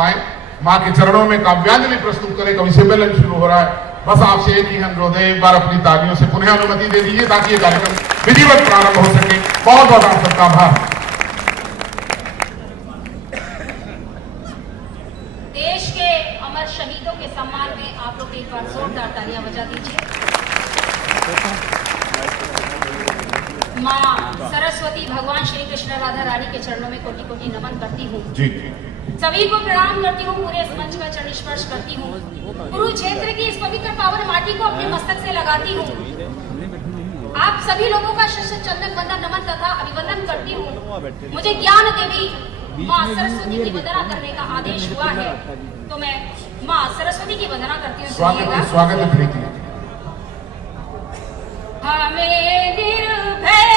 आए, माँ के चरणों में काव्यांजलि प्रस्तुत करें। कवि सम्मेलन शुरू हो रहा है, बस आपसे एक ही अनुरोध है, एक बार अपनी तालियों से पुनः अनुमति दे दीजिए ताकि ये कार्यक्रम विधिवत प्रारंभ हो सके। बहुत बहुत आप सबका आभार। देश के अमर शहीदों के सम्मान में आप लोग एक बार जोरदार तालियां बजा दीजिए। माँ सरस्वती भगवान श्री कृष्ण राधा रानी के चरणों में कोटि कोटि नमन करती हूँ। सभी को प्रणाम करती हूँ, पूरे इस मंच का चरण स्पर्श करती हूँ, कुरुक्षेत्र की इस पवित्र पावन माटी को अपने मस्तक से लगाती हूँ। आप सभी लोगों का शत चंदन वंदन नमन तथा अभिवंदन करती हूँ। मुझे ज्ञान देवी माँ सरस्वती की वंदना करने का आदेश हुआ है, तो मैं माँ सरस्वती की वंदना करती हूँ। स्वागत है। हमें निर्भय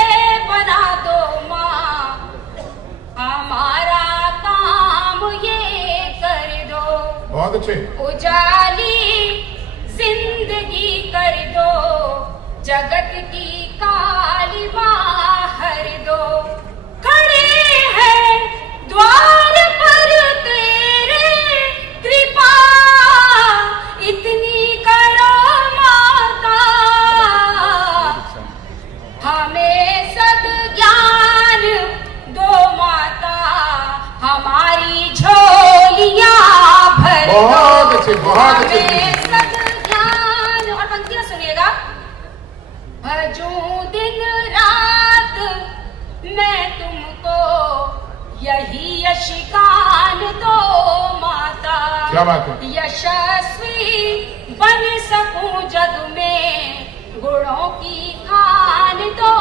बना दो माँ, हमारा काम ये कर दो। बहुत अच्छे। उजाली जिंदगी कर दो, जगत की काली बाहर दो। खड़े हैं द्वार पर तेरे, कृपा इतनी करो माता, हमें सद्ज्ञान दो माता, हमारी झोलियां भर दो। बहुत अच्छे, बहुत अच्छे। हमें सद्ज्ञान, और पंक्तियां सुनिएगा। भजूं दिन रात मैं तुमको, यही यशगान दो माता। क्या बात है। यशस्वी बन सकूं जग में, गुणों की खान दो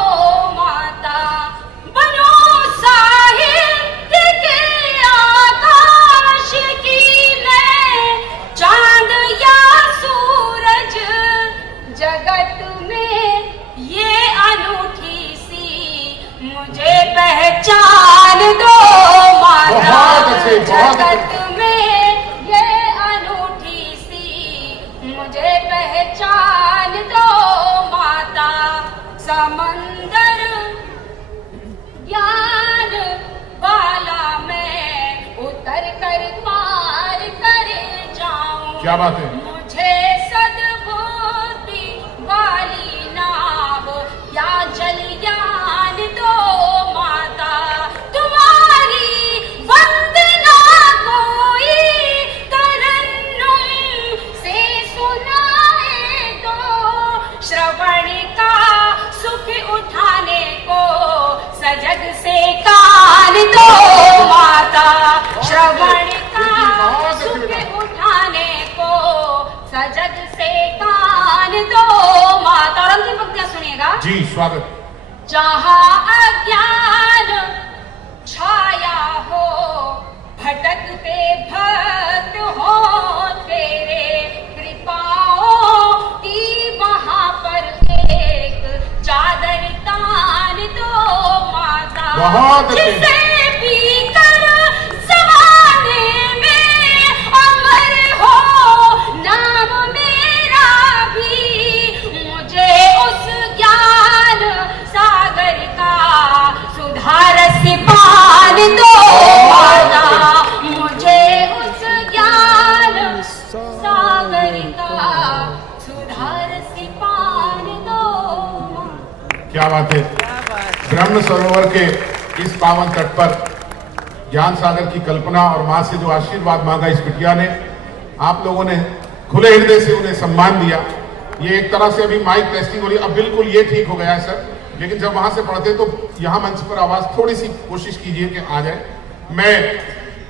माता। बनो साहित्य के आकाश की मैं, चांद या सूरज जगत में ये अनूठी सी मुझे पहचान दो माता। जगत में ये अनूठी सी मुझे पहचान दो माता। समंदर ज्ञान वाला मैं, उतर कर पार कर जाऊं। क्या बात है। मुझे सद्बुद्धि वाली नाव या जलयान दो माता। तुम्हारी वंदना कोई तरन्नुम से सुनाए दो, श्रवण का सुख उठाने को सजग से कान दो माता। श्रवण का सुख उठाने को सजग से कान दो माता। और अंतिम पंक्तियां सुनिएगा। जी स्वागत। जहाँ अज्ञान छाया हो, भटकते भक्त हो तेरे, कृपाओं की वहाँ पर एक चादर तान दो माता। बहुत अच्छे। जिसे पीकर ज़माने में अमर हो नाम मेरा भी, मुझे उस ज्ञान सागर का सुधारस पान दो माता। मुझे उस ज्ञान सागर का सुधारस पान दो। क्या बात है। ब्रह्म सरोवर के इस पावन तट पर ज्ञान सागर की कल्पना और मां से जो आशीर्वाद मांगा इस बिटिया ने, आप लोगों ने खुले हृदय से उन्हें सम्मान दिया। ये एक तरह से अभी माइक टेस्टिंग हो रही है, अब बिल्कुल ये ठीक हो गया है सर, लेकिन जब वहां से पढ़ते तो यहाँ मंच पर आवाज थोड़ी सी कोशिश कीजिए कि आ जाए। मैं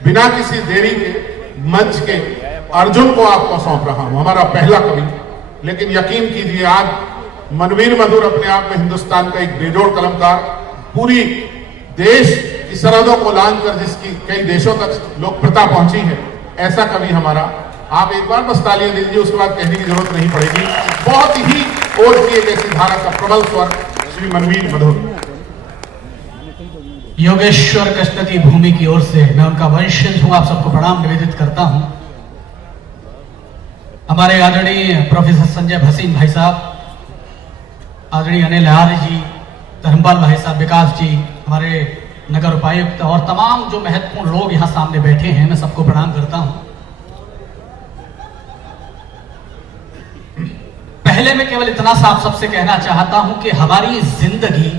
बिना किसी देरी के मंच के अर्जुन को आपको सौंप रहा हूं, हमारा पहला कवि। लेकिन यकीन कीजिए आज मनवीर मधुर अपने आप में हिंदुस्तान का एक बेजोड़ कलमकार, पूरी देश की सरहदों को लांघकर जिसकी कई देशों तक लोकप्रियता पहुंची है, ऐसा कवि हमारा। आप एक बार बस तालियां दे दीजिए, उसके बाद कहने की जरूरत नहीं पड़ेगी। बहुत ही ओर की एक ऐसी धारा का प्रबल स्वर श्री मनवीर मधुर। योगेश्वर कष्टती भूमि की ओर से मैं उनका वंशज हूं, आप सबको प्रणाम निवेदित करता हूं। हमारे आदरणीय प्रोफेसर संजय भसीन भाई साहब, आदरणीय अनिल आर्य जी, धर्मपाल भाई साहब, विकास जी, हमारे नगर उपायुक्त और तमाम जो महत्वपूर्ण लोग यहां सामने बैठे हैं, मैं सबको प्रणाम करता हूं। पहले मैं केवल इतना सा आप सबसे कहना चाहता हूं कि हमारी जिंदगी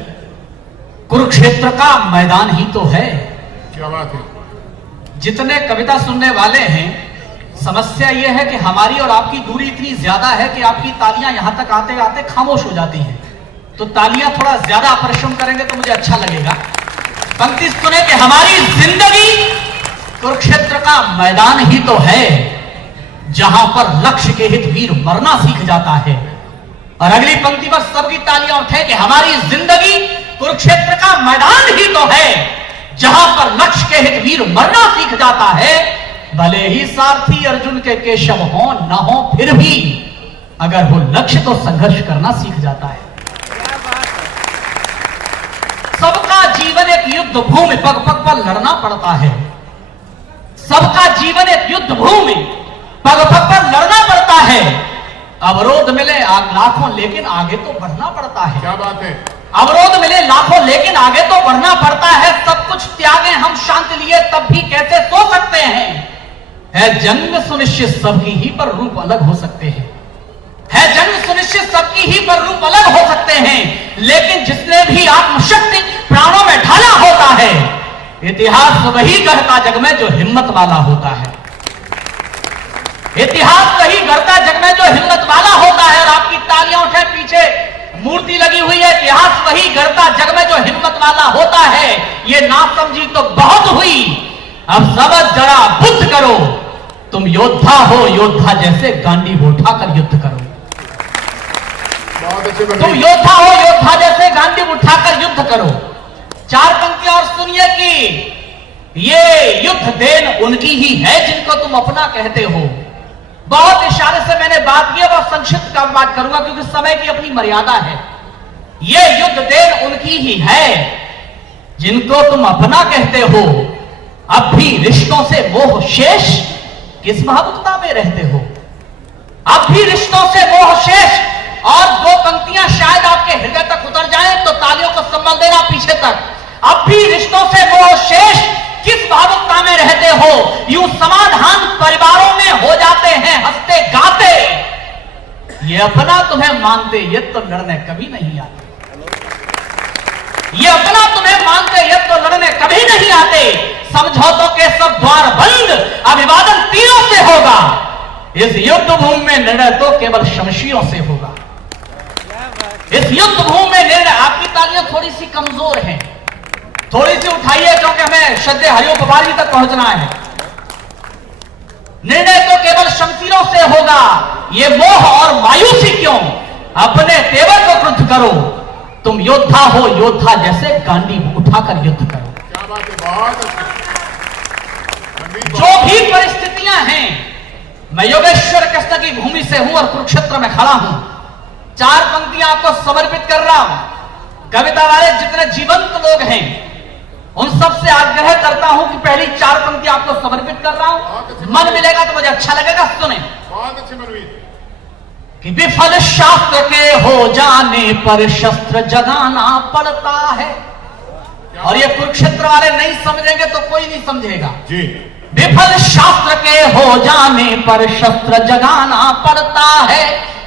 कुरुक्षेत्र का मैदान ही तो है। क्या बात है। जितने कविता सुनने वाले हैं, समस्या यह है कि हमारी और आपकी दूरी इतनी ज्यादा है कि आपकी तालियां यहां तक आते आते खामोश हो जाती हैं। तो तालियां थोड़ा ज्यादा परिश्रम करेंगे तो मुझे अच्छा लगेगा। पंक्ति सुने कि हमारी जिंदगी कुरुक्षेत्र का मैदान ही तो है, जहां पर लक्ष्य के हित वीर मरना सीख जाता है। और अगली पंक्ति पर सबकी तालियां उठे कि हमारी जिंदगी कुरुक्षेत्र का मैदान ही तो है, जहां पर लक्ष्य के हित वीर मरना सीख जाता है। भले ही सारथी अर्जुन के केशव हो न हो, फिर भी अगर वो लक्ष्य तो संघर्ष करना सीख जाता है। सबका जीवन एक युद्ध भूमि, पग पग पर लड़ना पड़ता है। सबका जीवन एक युद्ध भूमि, पग पग पर लड़ना पड़ता है। अवरोध मिले लाखों, लेकिन आगे तो बढ़ना पड़ता है। क्या बात है। अवरोध मिले लाखों, लेकिन आगे तो बढ़ना पड़ता है। सब कुछ त्यागे हम शांति लिए, तब भी कैसे सो सकते हैं। है जन्म सुनिश्चित सबकी ही, पर रूप अलग हो सकते हैं। है जन्म सुनिश्चित सबकी ही, पर रूप अलग हो सकते हैं। लेकिन जिसने भी आत्मशक्ति प्राणों में ढाला होता है, इतिहास वही गढ़ता जग में जो हिम्मत वाला होता है। इतिहास वही गढ़ता जग में जो हिम्मत वाला होता है। और आपकी तालियां उठे, पीछे मूर्ति लगी हुई है। इतिहास वही गढ़ता जग में जो हिम्मत वाला होता है। ये नासमझी तो बहुत हुई, अब समझ जरा बुद्ध करो। तुम योद्धा हो, योद्धा जैसे गांडी उठाकर युद्ध करो। बहुत अच्छे। तुम योद्धा हो, योद्धा जैसे गांडी उठाकर युद्ध करो। चार पंक्तियां और सुनिए कि ये युद्ध देन उनकी ही है जिनको तुम अपना कहते हो। बहुत इशारे से मैंने बात की, और संक्षिप्त का बात करूंगा क्योंकि समय की अपनी मर्यादा है। यह युद्ध देन उनकी ही है जिनको तुम अपना कहते हो। अब भी रिश्तों से मोह शेष, किस भावुकता में रहते हो। अब भी रिश्तों से मोह शेष। और दो पंक्तियां शायद आपके हृदय तक उतर जाएं तो तालियों को संबल देना पीछे तक। अब भी रिश्तों से मोह शेष, किस भावुकता में रहते हो। यूं समाधान परिवारों में हो जाते हैं हंसते गाते। ये अपना तुम्हें मानते, ये तो लड़ने कभी नहीं आते। ये अपना तुम्हें मानते, ये तो लड़ने कभी नहीं आते। समझौतों के सब द्वार बंद, अभिवादन तीरों से होगा। इस युद्ध भूमि में निर्णय तो केवल शमशीरों से होगा। इस युद्ध भूमि में निर्णय। आपकी तालियां थोड़ी सी कमजोर हैं, थोड़ी सी उठाइए, क्योंकि हमें श्रद्धेय हरिओम तक पहुंचना है। निर्णय तो केवल शमशीरों से होगा। ये मोह और मायूसी क्यों, अपने तेवर को क्रुद्ध करो। तुम योद्धा हो, योद्धा जैसे गांडी उठाकर युद्ध करो। क्या बात है। बहुत अच्छे। जो भी परिस्थितियां हैं, मैं योगेश्वर कृष्ण की भूमि से हूं और कुरुक्षेत्र में खड़ा हूं। चार पंक्तियां आपको समर्पित कर रहा हूं। कविता वाले जितने जीवंत लोग हैं, उन सबसे आग्रह करता हूं कि पहली चार पंक्ति आपको समर्पित कर रहा हूं। मन मिलेगा तो मुझे अच्छा लगेगा। सुने। बहुत अच्छे मनवीर। कि विफल शास्त्र के हो जाने पर शस्त्र जगाना पड़ता है। और ये कुरुक्षेत्र वाले नहीं समझेंगे तो कोई नहीं समझेगा जी। विफल शास्त्र के हो जाने पर शस्त्र जगाना पड़ता है,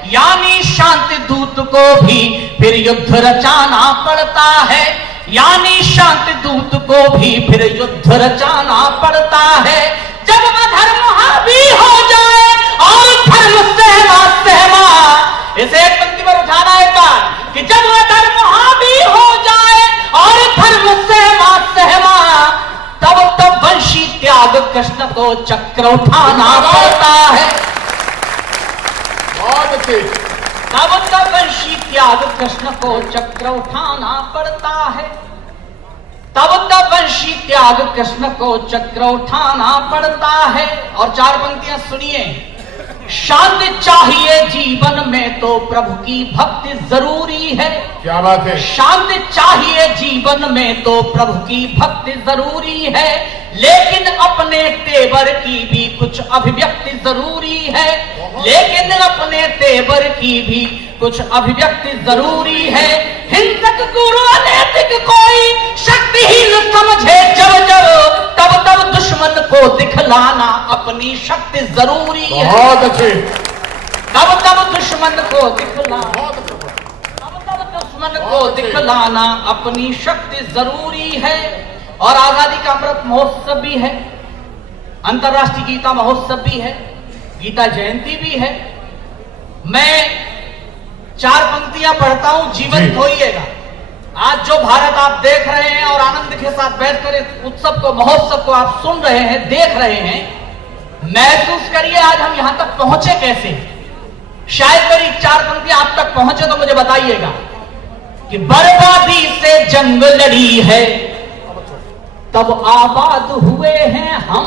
यानी शांति दूत को भी फिर युद्ध रचाना पड़ता है। यानी शांति दूत को भी फिर युद्ध रचाना पड़ता है। जब अधर्म हावी हो जाए और धर्म सहमा सहमा, इसे एक पंक्ति पर उठाना एक बार कि जब अधर्म हावी हो जाए और धर्म सहमा सहमा, तब वंशी त्याग कृष्ण को चक्र उठाना पड़ता है। बहुत अच्छे। तब वंशी त्याग कृष्ण को चक्र उठाना पड़ता है। तब वंशी त्याग कृष्ण को चक्र उठाना पड़ता है। और चार पंक्तियां सुनिए। शांति चाहिए जीवन में तो प्रभु की भक्ति जरूरी है। क्या बात है। शांति चाहिए जीवन में तो प्रभु की भक्ति जरूरी है, लेकिन अपने तेवर की भी कुछ अभिव्यक्ति जरूरी है। लेकिन अपने तेवर की भी कुछ अभिव्यक्ति जरूरी है। हिंसक गुरु अनैतिक कोई शक्तिहीन समझे जब जब, तब तब दुश्मन को दिखलाना अपनी शक्ति जरूरी है। बहुत अच्छे। तब तब दुश्मन को दिखलाना, तब तब दुश्मन को दिखलाना अपनी शक्ति जरूरी है। और आजादी का अमृत महोत्सव भी है, अंतर्राष्ट्रीय गीता महोत्सव भी है, गीता जयंती भी है। मैं 4 पंक्तियां पढ़ता हूं, जीवंत होइएगा। आज जो भारत आप देख रहे हैं और आनंद के साथ बैठकर इस उत्सव को, महोत्सव को आप सुन रहे हैं, देख रहे हैं, महसूस करिए आज हम यहां तक पहुंचे कैसे। शायद मेरी 4 पंक्तियां आप तक पहुंचे तो मुझे बताइएगा कि बर्बादी से जंग लड़ी है तब आबाद हुए हैं हम।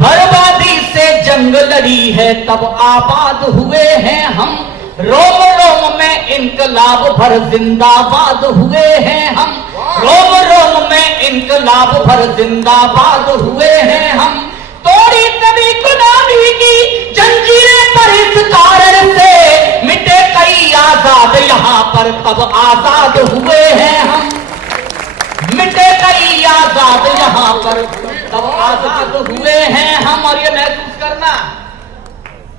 बर्बादी से जंग लड़ी है तब आबाद हुए हैं हम। रोम रोम में इनकलाब भर जिंदाबाद हुए हैं हम। रोम रोम में इनकलाब भर जिंदाबाद हुए हैं हम। तोड़ी तभी गुलामी की जंजीरें पर इस कारण से, मिटे कई आजाद यहाँ पर तब आजाद हुए हैं हम। मिटे कई आजाद यहाँ पर तब आजाद हुए हैं हम। और ये महसूस करना,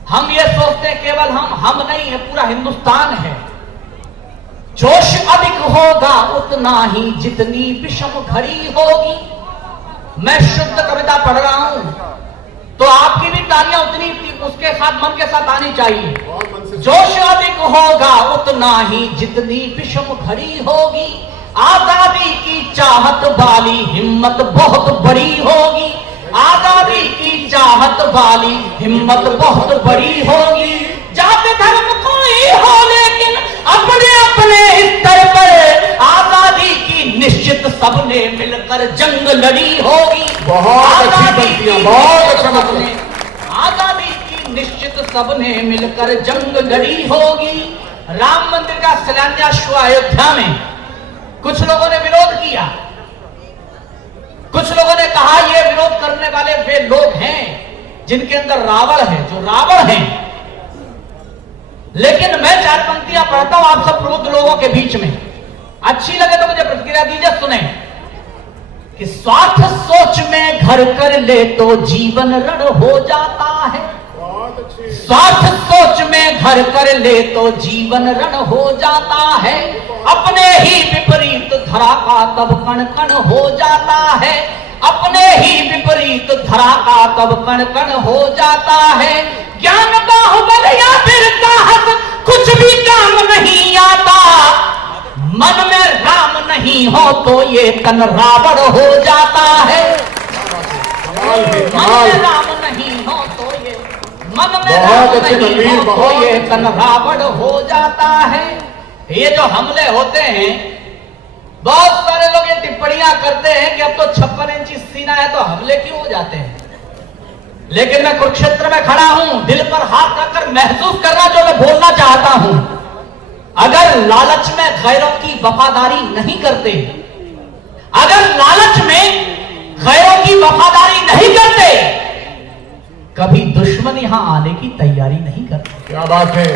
हम ये सोचते केवल हम नहीं है, पूरा हिंदुस्तान है। जोश अधिक होगा उतना ही जितनी विषम घड़ी होगी। मैं शुद्ध कविता पढ़ रहा हूं तो आपकी भी तालियां उतनी उसके साथ, मन के साथ आनी चाहिए। जोश अधिक होगा उतना ही जितनी विषम घड़ी होगी। आजादी की चाहत वाली हिम्मत बहुत बड़ी होगी। आजादी की चाहत वाली हिम्मत बहुत बड़ी होगी। जाति धर्म कोई हो लेकिन अपने अपने स्तर पर आजादी की निश्चित सबने मिलकर जंग लड़ी होगी। बहुत अच्छी पंक्तियां, बहुत अच्छा मतलब। आजादी की निश्चित सबने मिलकर जंग लड़ी होगी। राम मंदिर का शिलान्यास हुआ अयोध्या में, कुछ लोगों ने विरोध किया। कुछ लोगों ने कहा ये विरोध करने वाले वे लोग हैं जिनके अंदर रावण है, जो रावण है। लेकिन मैं 4 पंक्तियां पढ़ता हूं आप सब प्रबुद्ध लोगों के बीच में, अच्छी लगे तो मुझे प्रतिक्रिया दीजिए। सुने कि स्वार्थ सोच में घर कर ले तो जीवन रण हो जाता है। स्वार्थ सोच में घर कर ले तो जीवन रण हो जाता है। अपने ही विपरीत धरा का तब कण कण हो जाता है। अपने ही विपरीत धरा का तब कण कण हो जाता है। ज्ञान बाहुबल या फिर साहस कुछ भी काम नहीं आता। मन में राम नहीं हो तो ये तन रावण हो जाता है। मन में राम नहीं हो तो ये, मन में राम नहीं हो तो ये तन रावण हो जाता है। ये जो हमले होते हैं, बहुत सारे लोग ये टिप्पणियां करते हैं कि अब तो 56 इंची सीना है तो हमले क्यों हो जाते हैं। लेकिन मैं कुरुक्षेत्र में खड़ा हूं, दिल पर हाथ रखकर महसूस करना जो मैं बोलना चाहता हूं। अगर लालच में गैरों की वफादारी नहीं करते, अगर लालच में गैरों की वफादारी नहीं करते, कभी दुश्मन यहां आने की तैयारी नहीं करते। क्या बात है,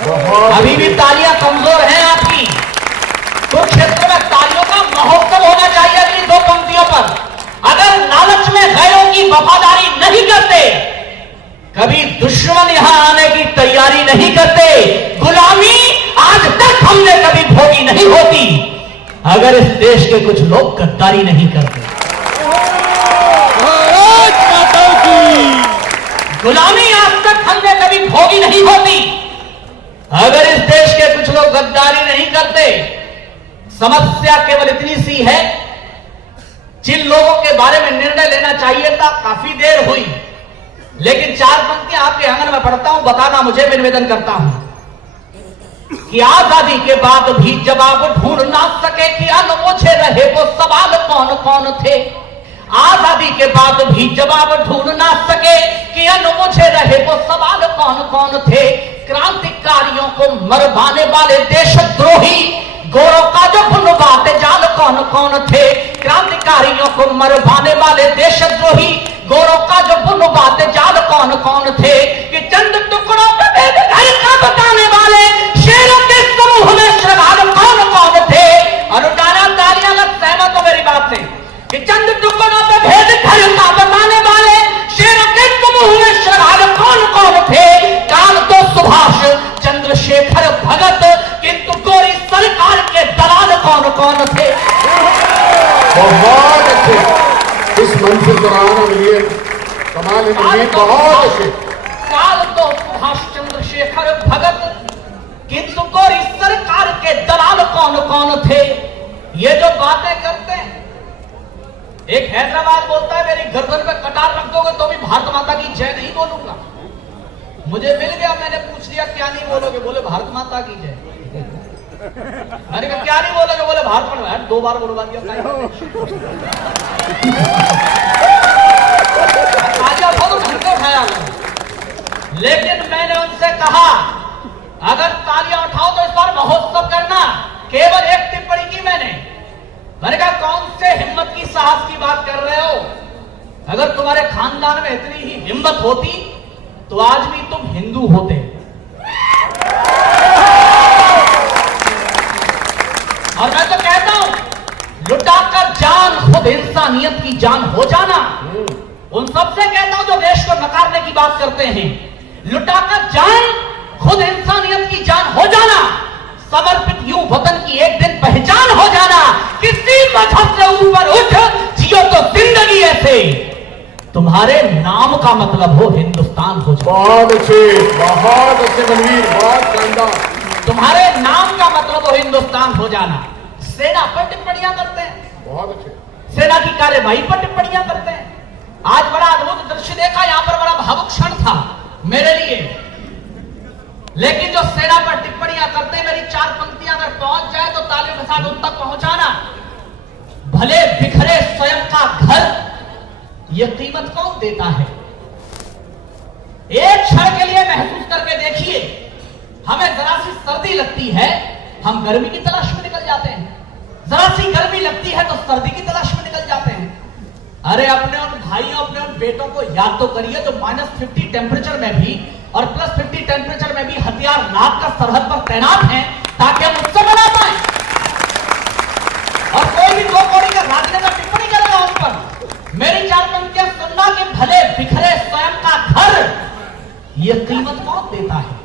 बहुत। अभी भी तालियां कमजोर हैं आपकी। कुरुक्षेत्र में तालियों का महोत्सव होना चाहिए अगली 2 पंक्तियों पर। अगर लालच में गैरों की वफादारी नहीं करते, कभी दुश्मन यहां आने की तैयारी नहीं करते। गुलामी आज तक हमने कभी भोगी नहीं होती अगर इस देश के कुछ लोग गद्दारी नहीं करते। गुलामी आज तक हमने कभी भोगी नहीं होती अगर इस देश के कुछ लोग गद्दारी नहीं करते। समस्या केवल इतनी सी है, जिन लोगों के बारे में निर्णय लेना चाहिए था काफी देर हुई, लेकिन 4 पंक्तियां आपके आंगन में पढ़ता हूं, बताना मुझे, मैं निवेदन करता हूं कि आजादी के बाद भी जवाब ढूंढ ना सके कि अनमोछे रहे वो सवाल कौन कौन थे। आजादी के बाद भी जवाब ढूंढ ना सके कि अनमोछे रहे वो सवाल कौन कौन थे। क्रांतिकारियों को मरवाने वाले देशद्रोही गोरों का जो बुनवाते जाल कौन कौन थे। क्रांतिकारियों को मरवाने वाले देशद्रोही गोरों का जो बुनवाते जाल कौन कौन थे। कि चंद टुकड़ों का भेद घर का बताने वाले भगत, किंतु गोरी सरकार के दलाल कौन कौन थे। बहुत अच्छे, इस मंच से सराहना मिली है, कमाल है मनवीर, बहुत अच्छे। काल तो सुभाष चंद्रशेखर भगत, किंतु गोरी सरकार के दलाल कौन कौन थे। ये जो बातें करते हैं, एक हैदराबाद बोलता है मेरी गर्दन पे कटार रख दोगे तो भी भारत माता की जय नहीं बोलूंगा। मुझे मिल गया, मैंने पूछ लिया क्या नहीं बोलोगे, बोले भारत माता की जय। मैंने कहा क्या नहीं बोलोगे, बोले भारत माता। 2 बार बोलवा दिया, उठाया। लेकिन मैंने उनसे कहा अगर तालियां उठाओ तो इस बार महोत्सव करना। केवल एक टिप्पणी की मैंने कहा कौन से हिम्मत की साहस की बात कर रहे हो। अगर तुम्हारे खानदान में इतनी ही हिम्मत होती तो आज भी तुम हिंदू होते। और मैं तो कहता हूं लुटाकर जान खुद इंसानियत की जान हो जाना। उन सबसे कहता हूं जो देश को नकारने की बात करते हैं, लुटाकर जान खुद इंसानियत की जान हो जाना, समर्पित यूं वतन की एक दिन पहचान हो जाना। किसी मजहब से ऊपर उठ जियो तो जिंदगी ऐसे तुम्हारे नाम का मतलब हो हिंदुस्तान हो जाए। बहुत अच्छे मनवीर, बहुत शानदार। तुम्हारे नाम का मतलब हो हिंदुस्तान हो जाना। सेना पर टिप्पणियां करते हैं, बहुत अच्छे। सेना की कार्यवाही पर टिप्पणियां करते हैं। आज बड़ा अद्भुत दृश्य देखा, यहां पर बड़ा भावुक क्षण था मेरे लिए। लेकिन जो सेना पर टिप्पणियां करते हैं, मेरी 4 पंक्तियां अगर पहुंच जाए तो तालियों के साथ उन तक पहुंचाना। भले बिखरे स्वयं का घर, यह कीमत कौन देता है। एक क्षण के लिए महसूस करके देखिए, हमें जरा सी सर्दी लगती है, हम गर्मी की तलाश में निकल जाते हैं। जरा सी गर्मी लगती है तो सर्दी की तलाश में निकल जाते हैं। अरे अपने उन भाइयों, अपने उन बेटों को याद तो करिए जो -50 टेम्परेचर में भी और +50 टेम्परेचर में भी हथियार लाद कर सरहद पर तैनात हैं ताकि हम उससे बना पाए। और कोई भी 2 कौड़ी का राजनेता टिप्पणी करेगा उन पर। मेरी 4 पंक्तियां सुनना कि भले बिखरे स्वयं का घर, यह कीमत कौन देता है।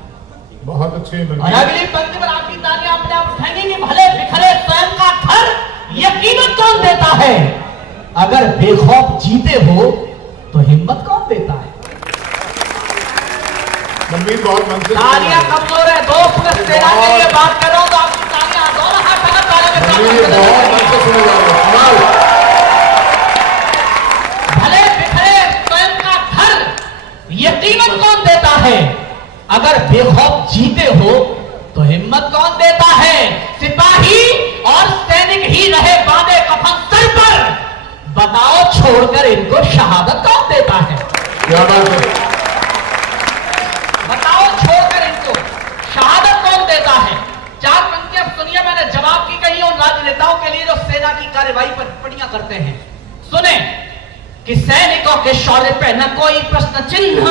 बहुत अच्छे। और अगली पंक्ति पर आपकी तालियां अपने आप उठाएंगी कि भले बिखरे स्वयं का घर, यह कीमत कौन देता है। अगर बेखौफ जीते हो तो हिम्मत कौन देता है। मनवीर बहुत मन से तालियां कमजोर है दोस्त, मैं सेना के लिए बात कर रहा हूं तो आपकी तालियां दोनों हाथ अगर बहुत मन से सुने जा रहे हैं। भले बिखरे स्वयं का घर, यह कीमत कौन देता है। अगर बेखौफ जीते हो तो हिम्मत कौन देता है। सिपाही और सैनिक ही रहे बांधे कफन सर पर, बताओ छोड़कर इनको शहादत कौन देता है। क्या बात है। बताओ छोड़कर इनको शहादत कौन देता है। 4 पंक्तियां सुनिए, मैंने जवाब की कही उन राजनेताओं के लिए जो सेना की कार्यवाही पर टिप्पणियां करते हैं। सुने कि सैनिकों के शौर्य पे न कोई प्रश्न चिन्ह,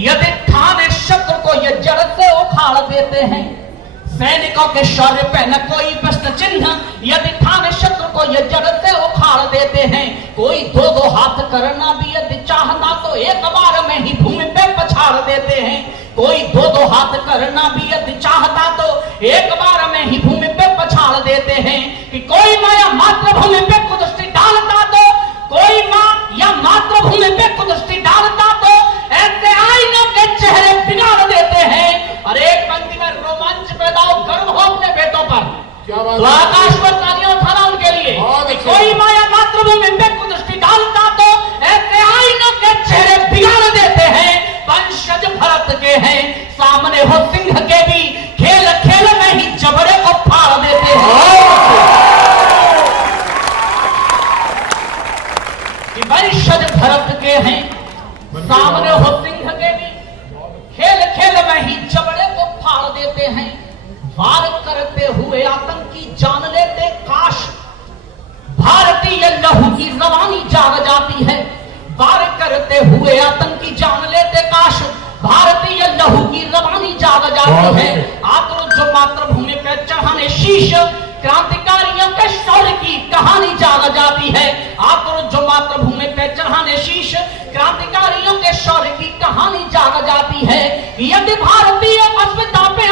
यदि ठाने शत्रु को ये जड़ से उखाड़ देते हैं। सैनिकों के शौर्य पे न कोई प्रश्न चिन्ह, यदि ठाने शत्रु को ये जड़ से उखाड़ देते हैं। कोई 2-2 हाथ करना भी यदि चाहता तो एक बार में ही भूमि पे पछाड़ देते हैं। कोई 2-2 हाथ करना भी यदि चाहता तो एक बार में ही भूमि पे पछाड़ देते हैं। कि कोई माँ या मातृभूमि पे कुदृष्टि डालता तो, कोई माँ या मातृभूमि पे कुदृष्टि डालता तो ऐसे आईनों के चेहरे बिगाड़ देते हैं। और एक पंक्ति में रोमांच पैदा हो, गर्व हो अपने बेटों पर, तो आकाश पर तालियां उठाना उनके लिए। कोई माँ या मातृभूमि पे कुदृष्टि डालता तो ऐसे आईनों के चेहरे बिगाड़ देते हैं। वंशज भरत के हैं, सामने हो सिंह के भी, खेल खेल में ही जबड़े को फाड़ देते हैं। कि वंशज भरत के हैं, सामने हो सिंह के भी, खेल खेल में ही जबड़े को फाड़ देते हैं। वार करते हुए आतंकी जान लेते काश, भारतीय लहू की रवानी जाग जाती है। वार करते हुए आतंकी जान लेते काश, भारतीय लहू की रवानी जाग जाती है। आक्रोश जो मातृभूमि पे चढ़ाने शीश, क्रांतिकारियों के शौर्य की कहानी जाग जाती है। आक्रोश जो मातृभूमि पे चढ़ाने शीश, क्रांतिकारियों के शौर्य की कहानी जाग जाती है। यदि भारतीय अस्मिता पे